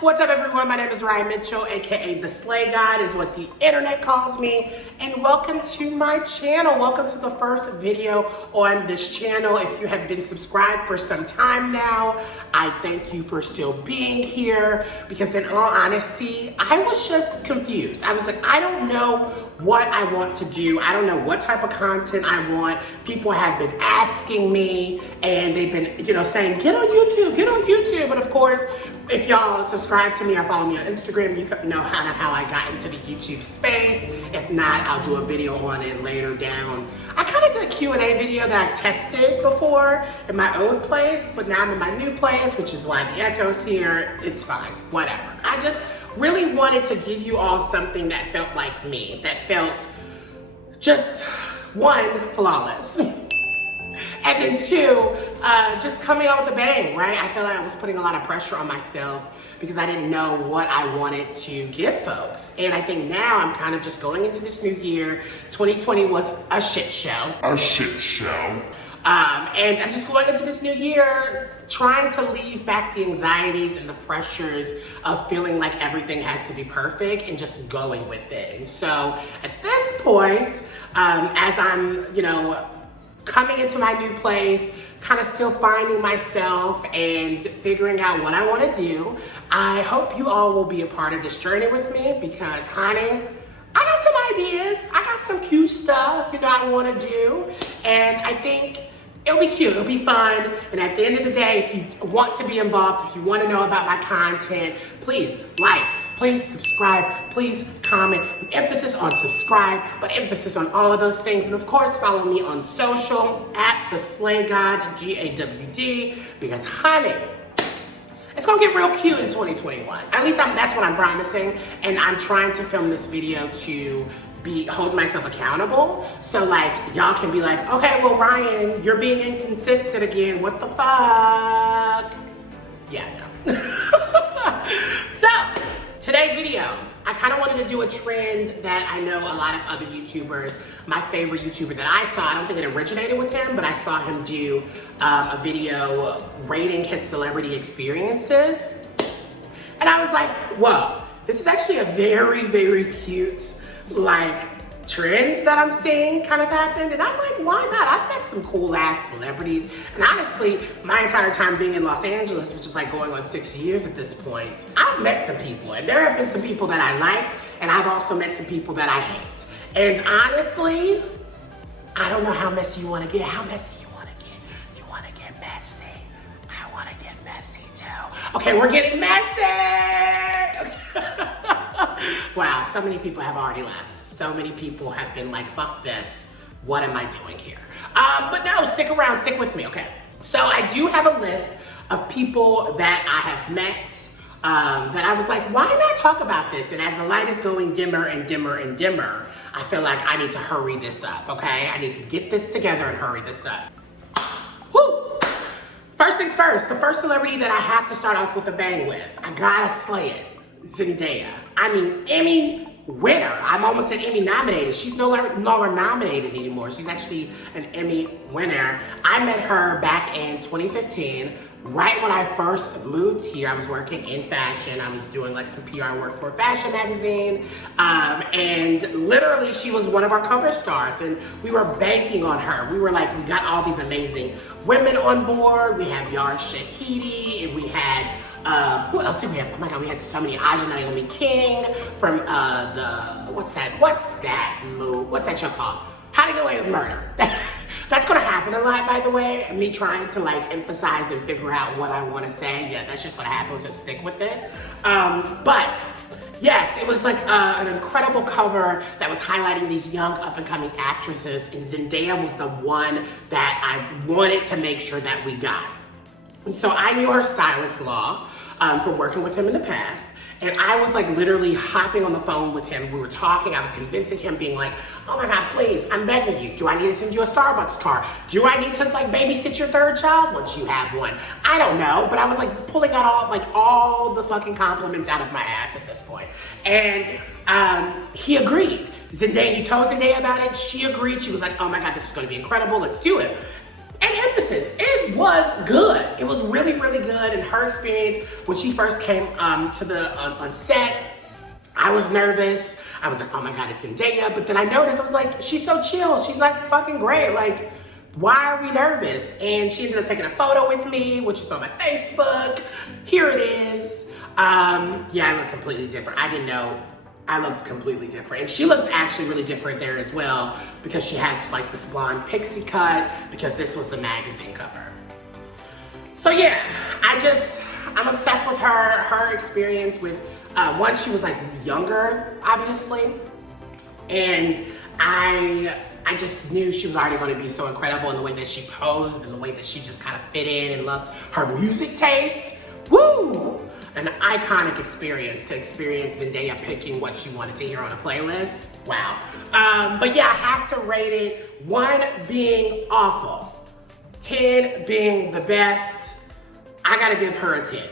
What's up everyone, my name is Ryan Mitchell, aka the SlayGawd is what the internet calls me, and welcome to my channel. Welcome to the first video on this channel. If you have been subscribed for some time now, I thank you for still being here, because in all honesty, I was just confused. I was like, I don't know what I want to do. I don't know what type of content I want. People have been asking me, and they've been, saying, get on YouTube, but of course, if y'all subscribe to me or follow me on Instagram, you know how I got into the YouTube space. If not, I'll do a video on it later down. I kind of did a Q&A video that I tested before in my old place, but now I'm in my new place, which is why the echo's here. It's fine, whatever. I just really wanted to give you all something that felt like me, that felt just, one, flawless. And then two, just coming out with a bang, right? I feel like I was putting a lot of pressure on myself because I didn't know what I wanted to give folks. And I think now I'm kind of just going into this new year. 2020 was a shit show. And I'm just going into this new year trying to leave back the anxieties and the pressures of feeling like everything has to be perfect and just going with it. And so at this point, as I'm, coming into my new place, kind of still finding myself and figuring out what I want to do, I hope you all will be a part of this journey with me because, honey, I got some ideas. I got some cute stuff, I want to do. And I think it'll be cute, it'll be fun. And at the end of the day, if you want to be involved, if you want to know about my content, please please subscribe, please comment. Emphasis on subscribe, but emphasis on all of those things. And of course, follow me on social at the SlayGawd, G-A-W-D, because honey, it's gonna get real cute in 2021. At least that's what I'm promising. And I'm trying to film this video to hold myself accountable. So y'all can be like, okay, well Ryan, you're being inconsistent again. What the fuck? Yeah, no. So, today's video, I kind of wanted to do a trend that I know a lot of other YouTubers, my favorite YouTuber that I saw, I don't think it originated with him, but I saw him do a video rating his celebrity experiences. And I was like, whoa, this is actually a very, very cute, trends that I'm seeing kind of happen. And I'm like, why not? I've met some cool ass celebrities. And honestly, my entire time being in Los Angeles, which is going on 6 years at this point, I've met some people. And there have been some people that I like, and I've also met some people that I hate. And honestly, I don't know how messy you want to get. How messy you want to get? You want to get messy. I want to get messy too. Okay, we're getting messy. Wow, so many people have already left. So many people have been like, fuck this, what am I doing here? But no, stick around, stick with me, okay? So I do have a list of people that I have met that I was like, why not talk about this? And as the light is going dimmer and dimmer and dimmer, I feel like I need to hurry this up, okay? I need to get this together and hurry this up. Woo! First things first, the first celebrity that I have to start off with a bang with, I gotta slay it, Zendaya. I mean, Emmy winner. I'm almost said Emmy nominated. She's no longer nominated anymore. She's actually an Emmy winner. I met her back in 2015, right when I first moved here. I was working in fashion. I was doing some PR work for a fashion magazine. And literally she was one of our cover stars, and we were banking on her. We were we got all these amazing women on board. We had Yara Shahidi, and we had who else did we have? Oh my God, we had so many. Aja Naomi King from what's that move? What's that show called? How to Get Away with Murder. That's gonna happen a lot, by the way. Me trying to emphasize and figure out what I want to say. Yeah, that's just gonna happen, so stick with it. But yes, it was an incredible cover that was highlighting these young up-and-coming actresses, and Zendaya was the one that I wanted to make sure that we got. And so I knew her stylist, Law, from working with him in the past. And I was literally hopping on the phone with him. We were talking, I was convincing him, being like, oh my God, please, I'm begging you. Do I need to send you a Starbucks card? Do I need to babysit your third child once you have one? I don't know, but I was pulling out all the fucking compliments out of my ass at this point. And he agreed. He told Zendaya about it, she agreed. She was like, oh my God, this is gonna be incredible, let's do it. And emphasis, it was good. It was really, really good. And her experience, when she first came to the on set, I was nervous. I was like, oh my God, it's Zendaya. But then I noticed, I was like, she's so chill. She's like fucking great. Like, why are we nervous? And she ended up taking a photo with me, which is on my Facebook. Here it is. Yeah, I look completely different. I didn't know I looked completely different. And she looked actually really different there as well, because she had like this blonde pixie cut, because this was a magazine cover. So yeah, I'm obsessed with her experience with, one, she was like younger, obviously. And I just knew she was already going to be so incredible in the way that she posed and the way that she just kind of fit in and loved her music taste. Woo! An iconic experience to experience Zendaya picking what she wanted to hear on a playlist. Wow. But yeah, I have to rate it 1 being awful, 10 being the best. I gotta give her a 10.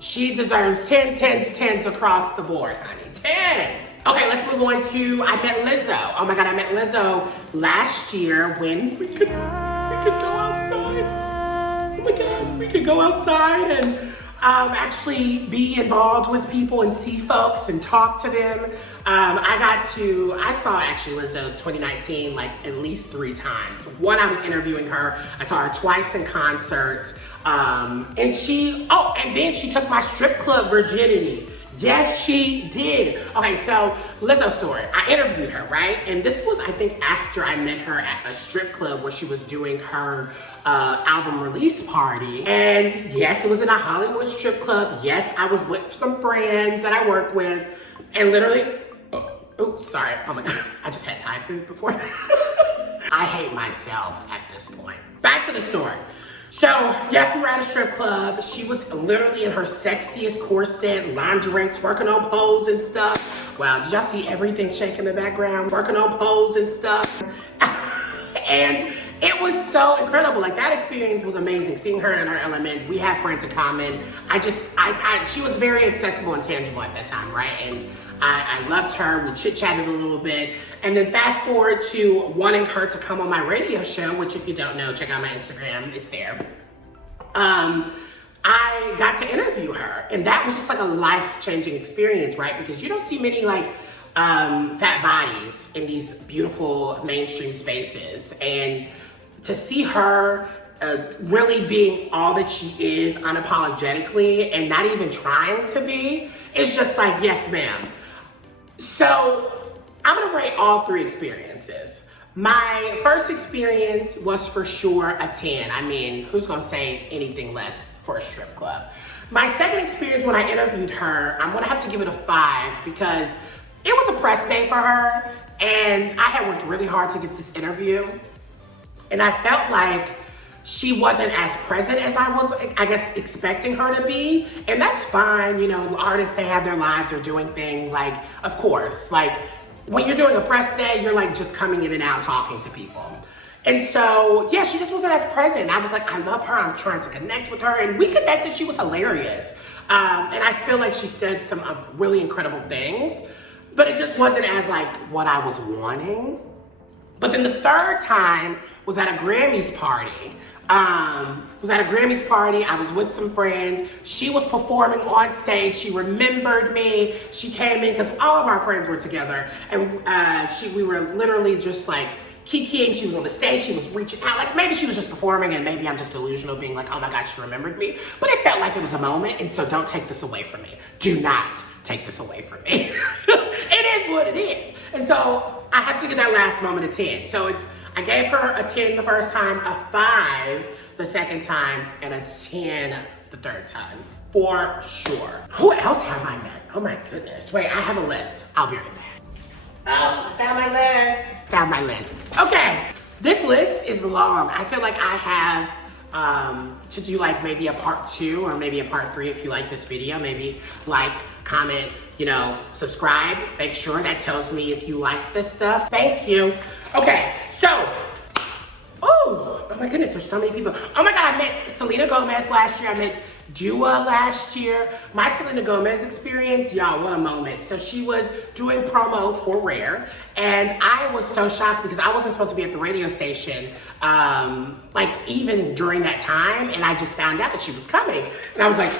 She deserves 10, 10s, 10s across the board, honey. 10s. Okay, let's move on to I Met Lizzo. Oh my God, I met Lizzo last year when we could go outside. Oh my God, we could go outside and actually be involved with people and see folks and talk to them. I saw actually Lizzo 2019 like at least 3 times. One, I was interviewing her. I saw her twice in concert. And then she took my strip club virginity. Yes, she did. Okay, so Lizzo story. I interviewed her, right? And this was, I think, after I met her at a strip club where she was doing her album release party. And yes, it was in a Hollywood strip club. Yes, I was with some friends that I work with. And literally, oops, sorry. Oh my God, I just had Thai food before. I hate myself at this point. Back to the story. So, yes, we were at a strip club. She was literally in her sexiest corset, lingerie, twerking on poles and stuff. Wow, did y'all see everything shaking in the background? Twerking on poles and stuff. And it was so incredible. Like, that experience was amazing. Seeing her in her element. We have friends in common. She was very accessible and tangible at that time, right? And I loved her. We chit-chatted a little bit. And then fast forward to wanting her to come on my radio show, which if you don't know, check out my Instagram, it's there. I got to interview her, and that was just like a life-changing experience, right? Because you don't see many like fat bodies in these beautiful mainstream spaces. And to see her really being all that she is unapologetically and not even trying to be, it's just like, yes, ma'am. So I'm gonna rate all 3 experiences. My first experience was for sure a 10. I mean, who's gonna say anything less for a strip club? My second experience when I interviewed her, I'm gonna have to give it a 5 because it was a press day for her and I had worked really hard to get this interview. And I felt like she wasn't as present as I was, I guess, expecting her to be. And that's fine, you know, artists, they have their lives, they're doing things, like, of course. Like, when you're doing a press day, you're like just coming in and out talking to people. And so, yeah, she just wasn't as present. I was like, I love her, I'm trying to connect with her. And we connected, she was hilarious. And I feel like she said some really incredible things, but it just wasn't as like what I was wanting. But then the third time was at a Grammys party. I was with some friends. She was performing on stage. She remembered me. She came in because all of our friends were together. And we were literally just like kikiing. She was on the stage. She was reaching out. Like maybe she was just performing and maybe I'm just delusional being like, oh my God, she remembered me. But it felt like it was a moment. And so don't take this away from me. Do not take this away from me. It is what it is. And so I have to give that last moment a 10. So I gave her a 10 the first time, a 5 the second time, and a 10 the third time, for sure. Who else have I met? Oh my goodness. Wait, I have a list. I'll be right back. Oh, I found my list. Okay, this list is long. I feel like I have to do like maybe a part 2 or maybe a part 3 if you like this video. Maybe like, comment, you know, subscribe. Make sure that tells me if you like this stuff. Thank you. Okay, so, oh my goodness, there's so many people. Oh my God, I met Selena Gomez last year. I met Dua last year. My Selena Gomez experience, y'all, what a moment. So she was doing promo for Rare, and I was so shocked because I wasn't supposed to be at the radio station, like even during that time, and I just found out that she was coming. And I was like,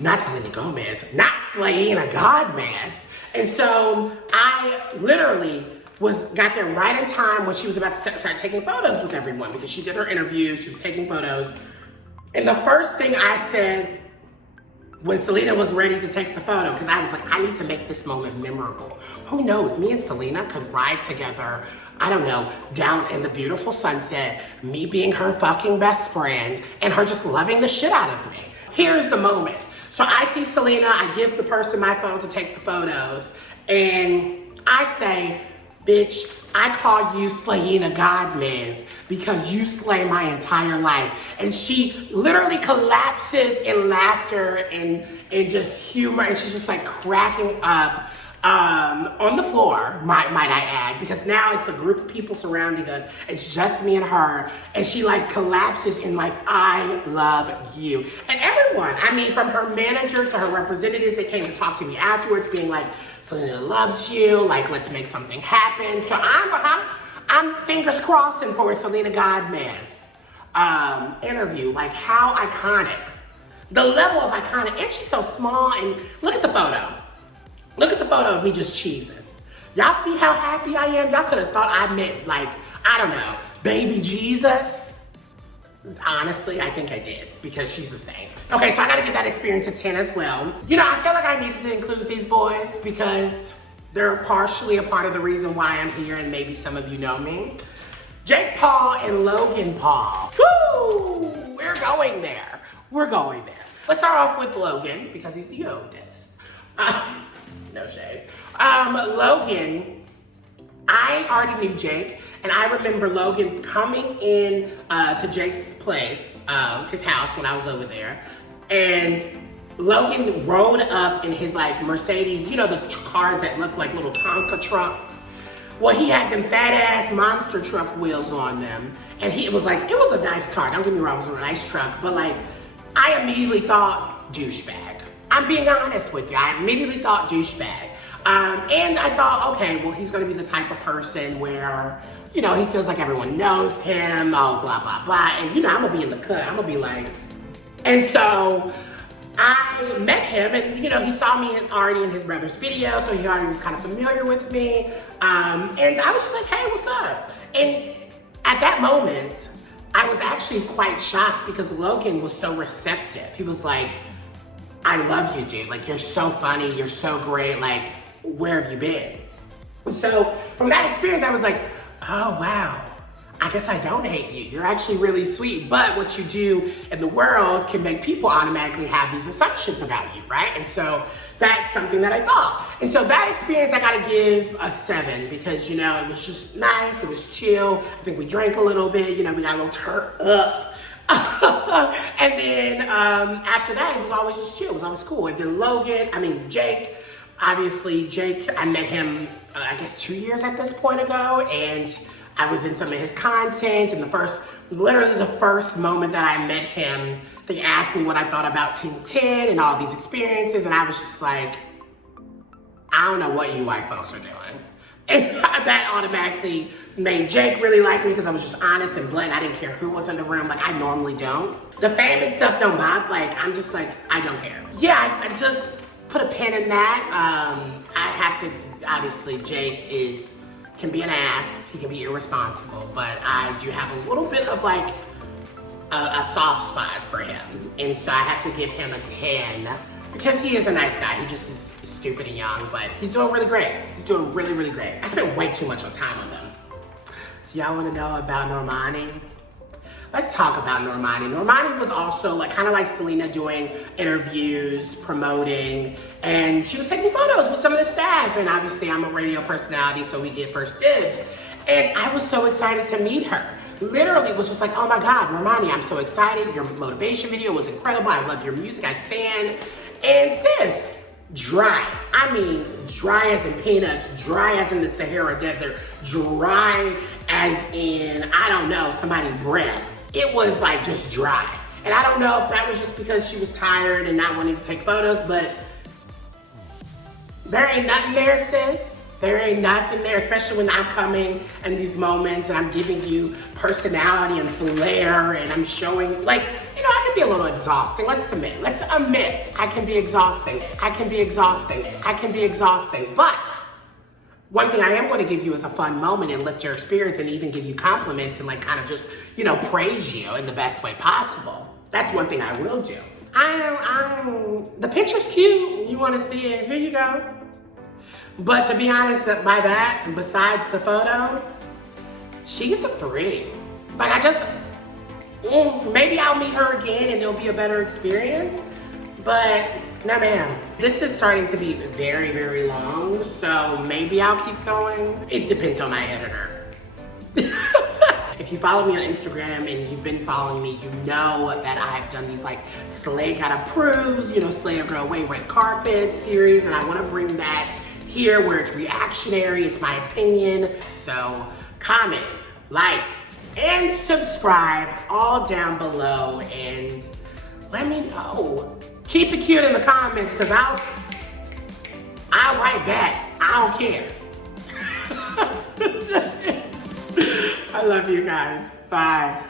not Selena Gomez, not SlayGawd Mess. And so I literally got there right in time when she was about to start taking photos with everyone, because she did her interview, she was taking photos. And the first thing I said when Selena was ready to take the photo, because I was like, I need to make this moment memorable. Who knows, me and Selena could ride together, I don't know, down in the beautiful sunset, me being her fucking best friend, and her just loving the shit out of me. Here's the moment. So I see Selena, I give the person my phone to take the photos, and I say, bitch, I call you SlayGawd Mess because you slay my entire life. And she literally collapses in laughter and just humor, and she's just like cracking up on the floor, might I add, because now it's a group of people surrounding us. It's just me and her, and she like collapses in like, I love you. And everyone, I mean, from her manager to her representatives that came to talk to me afterwards, being like, Selena loves you, like, let's make something happen. So I'm fingers crossing for a SlayGawd Mess interview. Like, how iconic. The level of iconic, and she's so small, and look at the photo. Look at the photo of me just cheesing. Y'all see how happy I am? Y'all could have thought I meant, like, I don't know, baby Jesus. Honestly, I think I did, because she's a saint. Okay, so I gotta give that experience a 10 as well. You know, I feel like I needed to include these boys because they're partially a part of the reason why I'm here, and maybe some of you know me. Jake Paul and Logan Paul. Woo! We're going there. We're going there. Let's start off with Logan, because he's the oldest. No shade. Logan, I already knew Jake, and I remember Logan coming in to Jake's place, his house, when I was over there, and Logan rode up in his like Mercedes, you know, the cars that look like little Tonka trucks. Well, he had them fat ass monster truck wheels on them, and it was a nice car, don't get me wrong, it was a nice truck, but like, I immediately thought douchebag. I'm being honest with you, I immediately thought douchebag. And I thought, okay, well, he's gonna be the type of person where, you know, he feels like everyone knows him, oh, blah, blah, blah. And, you know, I'm gonna be in the cut, I'm gonna be like, and so I met him, and, you know, he saw me already in his brother's video, so he already was kind of familiar with me. And I was just like, hey, what's up? And at that moment, I was actually quite shocked because Logan was so receptive. He was like, I love you, dude. Like, you're so funny, you're so great, like, where have you been? And so from that experience, I was like, oh, wow, I guess I don't hate you. You're actually really sweet, but what you do in the world can make people automatically have these assumptions about you, right? And so that's something that I thought. And so that experience, I gotta give a 7 because, you know, it was just nice, it was chill. I think we drank a little bit, you know, we got a little turned up. And then after that, it was always just chill, it was always cool. And then Jake, obviously Jake, I met him, I guess 2 years at this point ago, and I was in some of his content, and literally the first moment that I met him, they asked me what I thought about Team 10 and all these experiences, and I was just like, I don't know what you white folks are doing. And that automatically made Jake really like me because I was just honest and blunt. I didn't care who was in the room, like I normally don't. The fame and stuff don't bother, like I'm just like, I don't care. Yeah, I just put a pin in that. I have to, obviously Jake can be an ass, he can be irresponsible, but I do have a little bit of like a soft spot for him. And so I have to give him a 10 because he is a nice guy. He just is stupid and young, but he's doing really great. He's doing really, really great. I spent way too much time on them. Do y'all wanna know about Normani? Let's talk about Normani. Normani was also kind of like Selena, doing interviews, promoting, and she was taking photos with some of the staff. And obviously I'm a radio personality, so we get first dibs. And I was so excited to meet her. Literally was just like, oh my God, Normani, I'm so excited. Your motivation video was incredible. I love your music, I stand. And sis, dry. I mean, dry as in peanuts, dry as in the Sahara Desert, dry as in, I don't know, somebody's breath. It was like just dry. And I don't know if that was just because she was tired and not wanting to take photos, but there ain't nothing there, sis. There ain't nothing there, especially when I'm coming in these moments and I'm giving you personality and flair and I'm showing, like, you know, I can be a little exhausting. Let's admit, I can be exhausting. I can be exhausting. I can be exhausting. But one thing I am going to give you is a fun moment and lift your spirits and even give you compliments and like kind of just, you know, praise you in the best way possible. That's one thing I will do. The picture's cute. You want to see it? Here you go. But to be honest, by that, besides the photo, she gets a 3. Like maybe I'll meet her again and it'll be a better experience. But no, ma'am. This is starting to be very, very long, so maybe I'll keep going. It depends on my editor. If you follow me on Instagram and you've been following me, you know that I've done these like SlayGawd Approves, you know, Slay a Girl Away Red Carpet series, and I want to bring that here where it's reactionary, it's my opinion. So comment, like, and subscribe all down below and let me know. Keep it cute in the comments because I'll write back. I don't care. I love you guys. Bye.